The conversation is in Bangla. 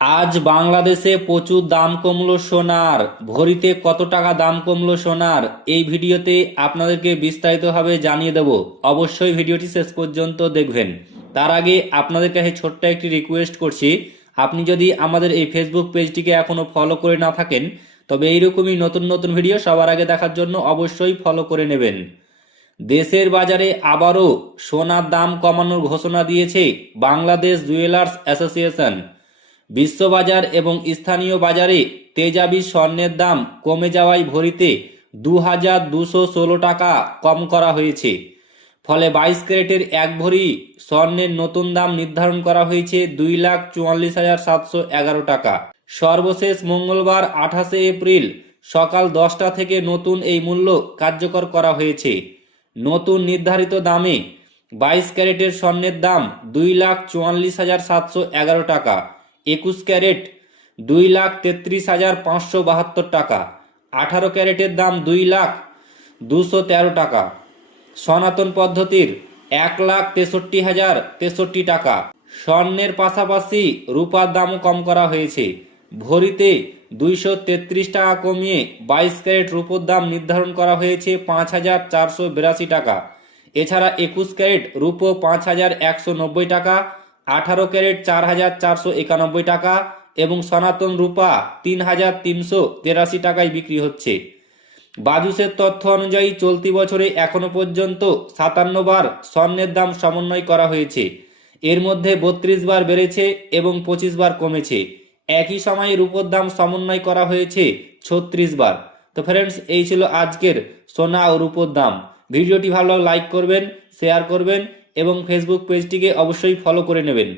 আজ বাংলাদেশে প্রচুর দাম কমলো সোনার। ভরিতে কত টাকা দাম কমলো সোনার, এই ভিডিওতে আপনাদেরকে বিস্তারিতভাবে জানিয়ে দেব। অবশ্যই ভিডিওটি শেষ পর্যন্ত দেখবেন। তার আগে আপনাদের কাছে ছোট্ট একটি রিকোয়েস্ট করছি, আপনি যদি আমাদের এই ফেসবুক পেজটিকে এখনো ফলো করে না থাকেন, তবে এইরকমই নতুন নতুন ভিডিও সবার আগে দেখার জন্য অবশ্যই ফলো করে নেবেন। দেশের বাজারে আবারও সোনার দাম কমানোর ঘোষণা দিয়েছে বাংলাদেশ জুয়েলার্স অ্যাসোসিয়েশন। বিশ্ববাজার এবং স্থানীয় বাজারে তেজাবি স্বর্ণের দাম কমে যাওয়ায় ভরিতে 2216 টাকা কম করা হয়েছে। ফলে 22 ক্যারেটের এক ভরি স্বর্ণের নতুন দাম নির্ধারণ করা হয়েছে 2,44,711 টাকা। সর্বশেষ মঙ্গলবার 28 এপ্রিল সকাল 10টা থেকে নতুন এই মূল্য কার্যকর করা হয়েছে। নতুন নির্ধারিত দামে 22 ক্যারেটের স্বর্ণের দাম 2,44,711 টাকা, 21 ক্যারেট 2,33,572 টাকা, 18 ক্যারেটের দাম 2,213 টাকা, সনাতন পদ্ধতির 1,63,063 টাকা। স্বর্ণের পাশাপাশি রূপার দামও কম করা হয়েছে। ভরিতে 233 টাকা কমিয়ে 22 ক্যারেট রূপোর দাম নির্ধারণ করা হয়েছে 5,482 টাকা। এছাড়া 21 ক্যারেট রূপো 5,190 টাকা, 18 ক্যারেট 4,491 টাকা এবং সনাতন রূপা 3,383 টাকায় বিক্রি হচ্ছে। বাজুসের তথ্য অনুযায়ী চলতি বছরে এখনো পর্যন্ত 57 বার স্বর্ণের দাম সমন্বয় করা হয়েছে। এর মধ্যে 32 বার বেড়েছে এবং 25 বার কমেছে। একই সময়ে রূপোর দাম সমন্বয় করা হয়েছে 36 বার। তো ফ্রেন্ডস, এই ছিল আজকের সোনা ও রূপোর দাম। ভিডিওটি ভালো লাগলে লাইক করবেন, শেয়ার করবেন এবং ফেসবুক পেজটিকে অবশ্যই ফলো করে নেবেন।